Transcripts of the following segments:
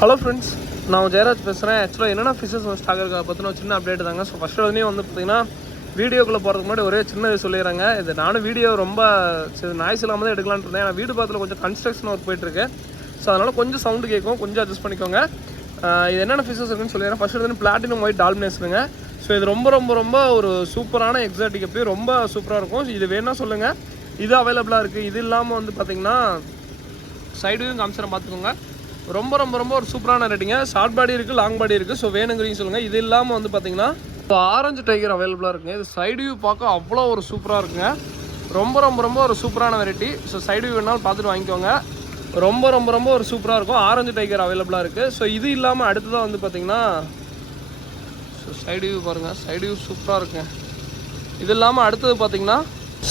Hello friends, நான் ஜெயராஜ் பேசுகிறேன். ஆக்சுவலாக என்னென்ன ஃபிஷஸ் ஸ்டாக் இருக்கா பற்றின ஒரு சின்ன அப்டேட் தாங்க. ஸோ ஃபஸ்ட்டு வந்து பார்த்தீங்கன்னா வீடியோக்குள்ளே போகிறதுக்கு முன்னாடி ஒரே சின்ன சொல்லிடுறாங்க. இது நானும் வீடியோ ரொம்ப நாய்ஸ் இல்லாமல் தான் எடுக்கலான்னு இருந்தேன். ஏன்னா வீடு பக்கத்தில் கொஞ்சம் கன்ஸ்ட்ரக்ஷன் ஒர்க் போயிட்டுருக்கு. ஸோ அதனால் கொஞ்சம் சவுண்டு கேட்கும், கொஞ்சம் அட்ஜஸ்ட் பண்ணிக்கோங்க. இது என்னென்ன ஃபிஷஸ் இருக்குன்னு சொல்லிடுறேன். ஃபஸ்ட்டு வந்து பிளாட்டினம் ஒயிட் டால்மினேஷனுங்க. ஸோ இது ரொம்ப ரொம்ப ரொம்ப ஒரு சூப்பரான எக்ஸாட்டிக் எப்பயும் ரொம்ப சூப்பராக இருக்கும். இது வேணா சொல்லுங்கள், இது அவைலபிளாக இருக்குது. இது இல்லாமல் வந்து பார்த்திங்கன்னா சைடுக்கும் காமிச்சிடம் பார்த்துக்கோங்க. ரொம்ப ரொம்ப ரொம்ப ஒரு சூப்பரான ரேட்டிங்க. ஷார்ட் பாடி இருக்குது, லாங் பாடி இருக்குது. ஸோ வேணுங்கிறீங்க சொல்லுங்கள். இது இல்லாமல் வந்து பார்த்திங்கன்னா இப்போ ஆரஞ்சு டைகர் அவைலபிளாக இருக்குங்க. இது சைடு வியூ பார்க்க அவ்வளோ ஒரு சூப்பராக இருக்குங்க. ரொம்ப ரொம்ப ரொம்ப ஒரு சூப்பரான வெரைட்டி. ஸோ சைடு வியூ வேணாலும் பார்த்துட்டு வாங்கிக்கோங்க. ரொம்ப ரொம்ப ரொம்ப ஒரு சூப்பராக இருக்கும். ஆரஞ்சு டைகர் அவைலபிளாக இருக்குது. ஸோ இது இல்லாமல் அடுத்ததாக வந்து பார்த்திங்கன்னா ஸோ சைடு வியூ பாருங்கள், சைடு வியூ சூப்பராக இருக்குங்க. இது இல்லாமல் அடுத்தது பார்த்திங்கன்னா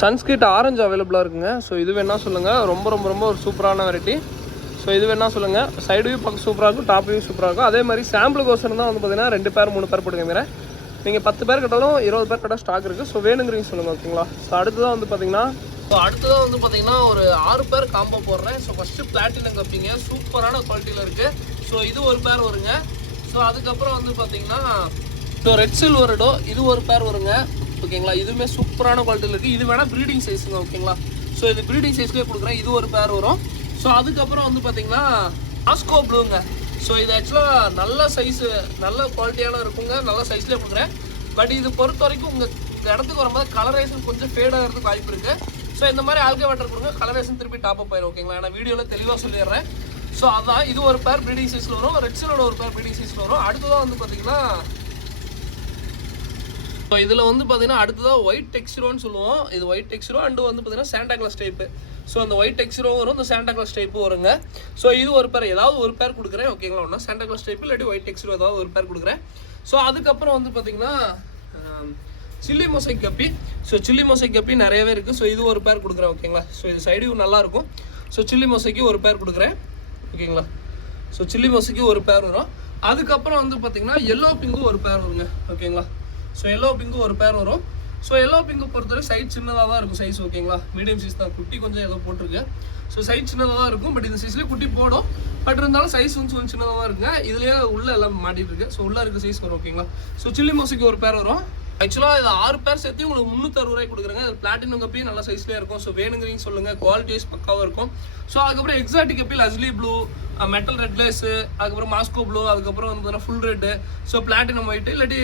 சன்ஸ்கிரிட் ஆரஞ்சு அவைலபிளாக இருக்குங்க. ஸோ இது வேணால் சொல்லுங்கள். ரொம்ப ரொம்ப ரொம்ப ஒரு சூப்பரான வெரைட்டி. ஸோ இது வேணால் சொல்லுங்கள். சைடு வியூ பார்க்க சூப்பராக இருக்கும், டாப் வியூ சூப்பராக இருக்கும். அதே மாதிரி சாம்பிளுக்கோசரம் தான் வந்து பார்த்திங்கன்னா 2 பேர் 3 பேர் போட்டுக்கோங்க. நீங்கள் 10 பேர் கட்டாலும் 20 பேர் கட்ட ஸ்டாக் இருக்குது. ஸோ வேணுங்கிறீங்க சொல்லுங்கள், ஓகேங்களா. ஸோ அடுத்ததாக வந்து பார்த்திங்கன்னா ஒரு 6 பேர் காம்போ போடுறேன். ஸோ ஃபஸ்ட்டு பிளாட்டினம் கப்பிங்க, சூப்பரான குவாலிட்டியில் இருக்குது. ஸோ இது ஒரு பேர் வருங்க. ஸோ அதுக்கப்புறம் வந்து பார்த்திங்கன்னா ஸோ ரெட் சில்வர்டோ இது ஒரு பேர் வருங்க, ஓகேங்களா. இதுவுமே சூப்பரான குவாலிட்டியில் இருக்குது. இது வேணால் ப்ரீடிங் சைஸுங்க, ஓகேங்களா. ஸோ இது ப்ரீடிங் சைஸ்லேயே கொடுக்குறேன். இது ஒரு பேர் வரும். ஸோ அதுக்கப்புறம் வந்து பார்த்திங்கன்னா ஆஸ்கோ ப்ளூங்க. ஸோ இது ஆக்சுவலாக நல்ல சைஸு, நல்ல குவாலிட்டியான இருக்குங்க, நல்ல சைஸ்லேயே கொடுக்குறேன். பட் இது பொறுத்த வரைக்கும் உங்கள் இடத்துக்கு வரும்போது கலரேஷன் கொஞ்சம் ஃபேட் ஆகிறதுக்கு வாய்ப்பு இருக்குது. ஸோ இந்த மாதிரி ஆல்கே வாட்டர் கொடுங்க, கலரேஷன் திருப்பி டாப் அப் ஆயிடும், ஓகேங்களா. நான் வீடியோவில் தெளிவாக சொல்லிடுறேன். ஸோ அதான் இது ஒரு பேர் ப்ரீடிங் சைஸில் வரும். ரெட் சிலோட ஒரு பேர் ப்ரீடிங் சைஸில் வரும். அடுத்ததான் வந்து பார்த்திங்கன்னா ஸோ இதில் வந்து பார்த்திங்கன்னா அடுத்ததாக ஒயிட் டெக்ஸ்டரோன்னு சொல்லுவோம். இது ஒயிட் டெக்ஸ்டரோ அண்டு வந்து பார்த்திங்கன்னா சாண்டா கிளாஸ் டைப்பு. ஸோ அந்த ஒயிட் டெக்ஸ்டரோ வரும், இந்த சாண்டா கிளாஸ் டைப்பு வருங்க. ஸோ இது ஒரு பேர், ஏதாவது ஒரு பேர் கொடுக்குறேன், ஓகேங்களா. ஒன்றா சாண்டா கிளாஸ் டைப்பு இல்லாட்டி ஒயிட் டெக்ஸ்டரோ ஏதாவது ஒரு பேர் கொடுக்குறேன். ஸோ அதுக்கப்புறம் வந்து பார்த்திங்கன்னா சில்லி மொசைக் கப்பி. ஸோ சில்லி மொசைக் கப்பி நிறையவே இருக்குது. ஸோ இது ஒரு பேர் கொடுக்குறேன், ஓகேங்களா. ஸோ இது சைடு நல்லாயிருக்கும். ஸோ சில்லி மொசைக்கு ஒரு பேர் கொடுக்குறேன், ஓகேங்களா. ஸோ சில்லி மொசைக்கு ஒரு பேர் வரும். அதுக்கப்புறம் வந்து பார்த்திங்கன்னா எல்லோ பிங்கும் ஒரு பேர் வருங்க, ஓகேங்களா. ஸோ எல்லோ பிங்கு ஒரு பேர் வரும். ஸோ எல்லோ பிங்கு பொறுத்தவரை சைஸ் சின்னதாக தான் இருக்கும், சைஸ், ஓகேங்களா. மீடியம் சைஸ் தான், குட்டி கொஞ்சம் ஏதோ போட்டிருக்கு. ஸோ சைஸ் சின்னதாக தான் இருக்கும். பட் இந்த சைஸ்லேயே குட்டி போடும். பட் இருந்தாலும் சைஸ் கொஞ்சம் சின்னதாக தான் இருக்குங்க. இதுலேயே உள்ளே எல்லாம் மாட்டிட்டு இருக்கு. ஸோ உள்ளே இருக்க சைஸ் வரும், ஓகேங்களா. ஸோ சில்லி மோசிக்கு ஒரு பேர் வரும். ஆக்சுவலாக இது 6 பேர் சேர்த்து உங்களுக்கு 360 ரூபாய் கொடுக்குறேங்க. இது பிளாட்டினம் கப்பியும் நல்ல சைஸ்லேயே இருக்கும். ஸோ வேணுங்கிறீங்க சொல்லுங்கள், குவாலிட்டி வைஸ் பக்காவாக இருக்கும். ஸோ அதுக்கப்புறம் எக்ஸாட்டிக் கப்பில் அஸ்லி ப்ளூ, மெட்டல் ரெட் லேஸு, அதுக்கப்புறம் மாஸ்கோ ப்ளூ, அதுக்கப்புறம் வந்து பார்த்தீங்கன்னா full red, so platinum white இல்லாட்டி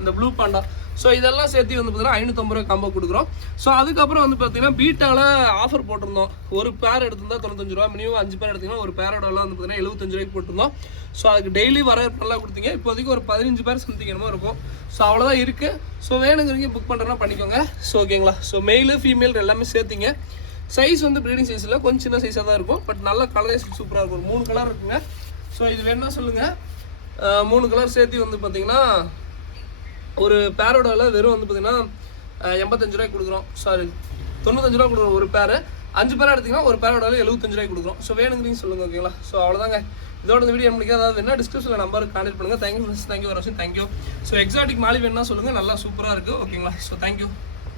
இந்த ப்ளூ பாண்டா. ஸோ இதெல்லாம் சேர்த்து வந்து பார்த்தீங்கன்னா 550 ரூபா காம்போ கொடுக்குறோம். ஸோ அதுக்கப்புறம் வந்து பார்த்தீங்கன்னா பீட்டாவில் ஆஃபர் போட்டிருந்தோம். ஒரு பேர் எடுத்திருந்தா 95 ரூபா, மினிமம் 5 பேர் எடுத்திங்கன்னா ஒரு பேரோடலாம் வந்து பார்த்தீங்கன்னா 75 ரூபாய்க்கு போட்டிருந்தோம். ஸோ அதுக்கு டெய்லி வர நல்லா கொடுத்தீங்க. இப்போதைக்கு ஒரு 15 பேர் சம்திங் என்னமோ இருக்கும். ஸோ அவ்வளோதான் இருக்குது. ஸோ வேணுங்கிறீங்க புக் பண்ணுறேன்னா பண்ணிக்கோங்க. ஸோ ஓகேங்களா. ஸோ மெயிலு ஃபீமேல் எல்லாமே சேர்த்திங்க. சைஸ் வந்து ப்ரீடிங் சைஸில் கொஞ்சம் சின்ன சைஸாக தான் இருக்கும். பட் நல்ல கலரேஷன் சூப்பராக இருக்கும். ஒரு 3 கலர் இருக்குங்க. ஸோ இது வேணுன்னா சொல்லுங்கள். 3 கலர் சேர்த்து வந்து பார்த்திங்கன்னா ஒரு பேரோட விலை வெறும் வந்து பார்த்திங்கன்னா 85 ரூபாய்க்கு கொடுக்குறோம். சாரி 95 ரூபா கொடுக்குறோம் ஒரு பேர். 5 பேராக எடுத்திங்கன்னா ஒரு பேரோட விலை 75 ரூபாய்க்கு கொடுக்குறோம். ஸோ வேணுங்கிறீங்க சொல்லுங்கள், ஓகேங்களா. ஸோ அவ்வளோதாங்க. இதோட இந்த வீடியோ நம்மளுக்கு ஏதாவது வேணா டிஸ்கிரிப்ஷனில் நம்பருக்கு கான்டெக்ட் பண்ணுங்கள். தேங்க்யூ ஃப்ரெண்ட்ஸ், தேங்க்யூ வரேன், தேங்க்யூ. ஸோ எக்ஸாட்டிக் மாலி வேணுன்னா சொல்லுங்கள், நல்லா சூப்பராக இருக்குது, ஓகேங்களா. So thank you.